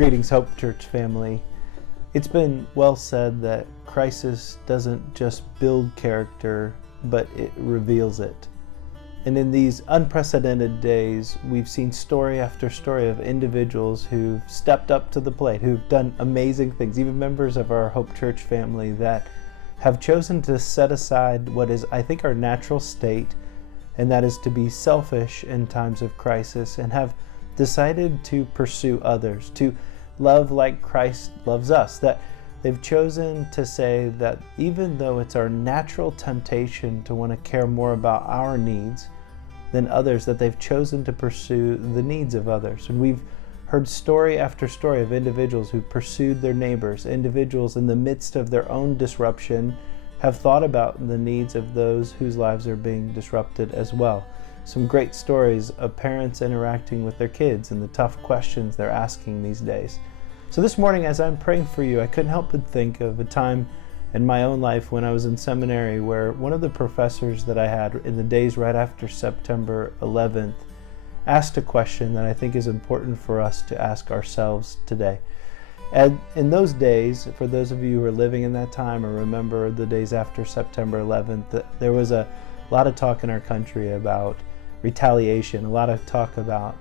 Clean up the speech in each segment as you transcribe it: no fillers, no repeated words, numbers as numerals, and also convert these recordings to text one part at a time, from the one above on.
Greetings, Hope Church family. It's been well said that crisis doesn't just build character, but it reveals it. And in these unprecedented days, we've seen story after story of individuals who've stepped up to the plate, who've done amazing things, even members of our Hope Church family that have chosen to set aside what is, I think, our natural state, and that is to be selfish in times of crisis, and have decided to pursue others, to love like Christ loves us. That they've chosen to say that even though it's our natural temptation to want to care more about our needs than others, that they've chosen to pursue the needs of others. And we've heard story after story of individuals who pursued their neighbors, individuals in the midst of their own disruption have thought about the needs of those whose lives are being disrupted as well. Some great stories of parents interacting with their kids and the tough questions they're asking these days. So this morning, as I'm praying for you, I couldn't help but think of a time in my own life when I was in seminary where one of the professors that I had in the days right after September 11th asked a question that I think is important for us to ask ourselves today. And in those days, for those of you who are living in that time or remember the days after September 11th, there was a lot of talk in our country about retaliation, a lot of talk about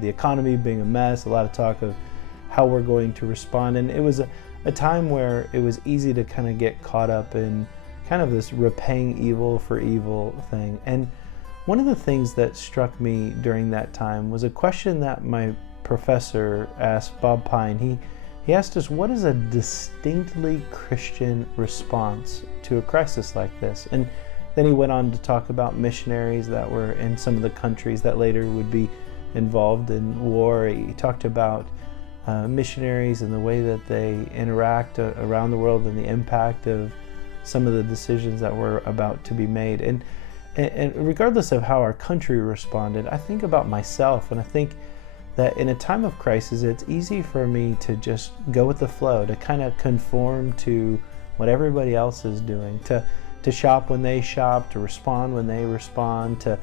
the economy being a mess, a lot of talk of how we're going to respond. And it was a time where it was easy to kind of get caught up in kind of this repaying evil for evil thing. And one of the things that struck me during that time was a question that my professor asked, Bob Pine. He asked us, what is a distinctly Christian response to a crisis like this? And then he went on to talk about missionaries that were in some of the countries that later would be involved in war. He talked about missionaries and the way that they interact around the world and the impact of some of the decisions that were about to be made. And regardless of how our country responded, I think about myself, and I think that in a time of crisis, it's easy for me to just go with the flow, to kind of conform to what everybody else is doing, to shop when they shop, to respond when they respond, to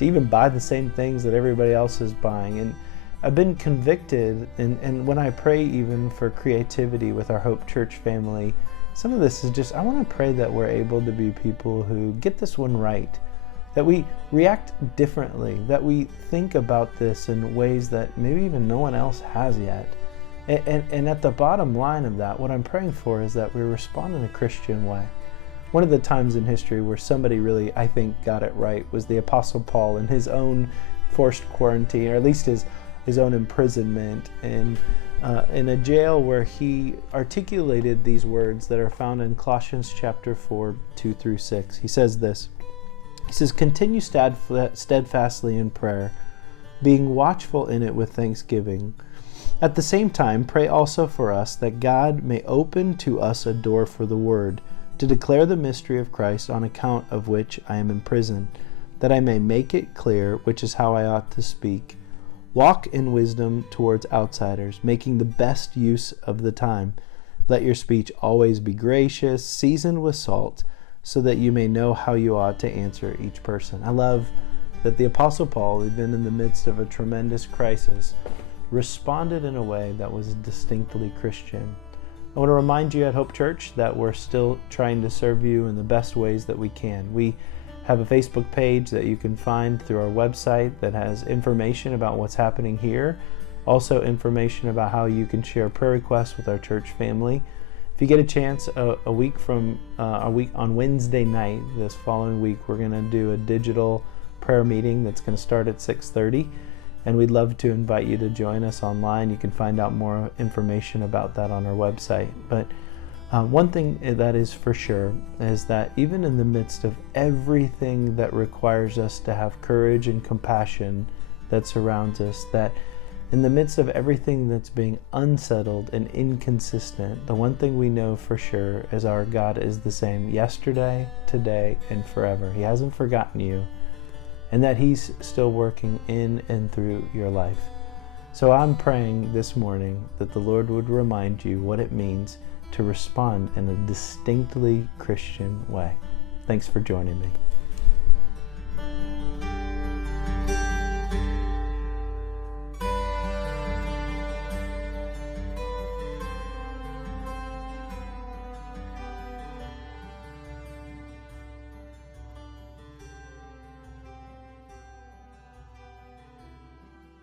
even buy the same things that everybody else is buying. And I've been convicted, and when I pray even for creativity with our Hope Church family, some of this is just, I want to pray that we're able to be people who get this one right, that we react differently, that we think about this in ways that maybe even no one else has yet. And at the bottom line of that, what I'm praying for is that we respond in a Christian way. One of the times in history where somebody really, I think, got it right was the Apostle Paul in his own forced quarantine, or at least his own imprisonment in a jail, where he articulated these words that are found in Colossians chapter 4, 2-6. He says this. He says, "Continue steadfastly in prayer, being watchful in it with thanksgiving. At the same time, pray also for us that God may open to us a door for the word, to declare the mystery of Christ, on account of which I am in prison, that I may make it clear which is how I ought to speak. Walk in wisdom towards outsiders, making the best use of the time. Let your speech always be gracious, seasoned with salt, so that you may know how you ought to answer each person." I love that the Apostle Paul, who'd been in the midst of a tremendous crisis, responded in a way that was distinctly Christian. I want to remind you at Hope Church that we're still trying to serve you in the best ways that we can. We have a Facebook page that you can find through our website that has information about what's happening here, also information about how you can share prayer requests with our church family. If you get a chance, a week on Wednesday night, this following week, we're going to do a digital prayer meeting that's going to start at 6:30. And we'd love to invite you to join us online. You can find out more information about that on our website. But one thing that is for sure is that even in the midst of everything that requires us to have courage and compassion that surrounds us, that in the midst of everything that's being unsettled and inconsistent, the one thing we know for sure is our God is the same yesterday, today, and forever. He hasn't forgotten you, and that He's still working in and through your life. So I'm praying this morning that the Lord would remind you what it means to respond in a distinctly Christian way. Thanks for joining me.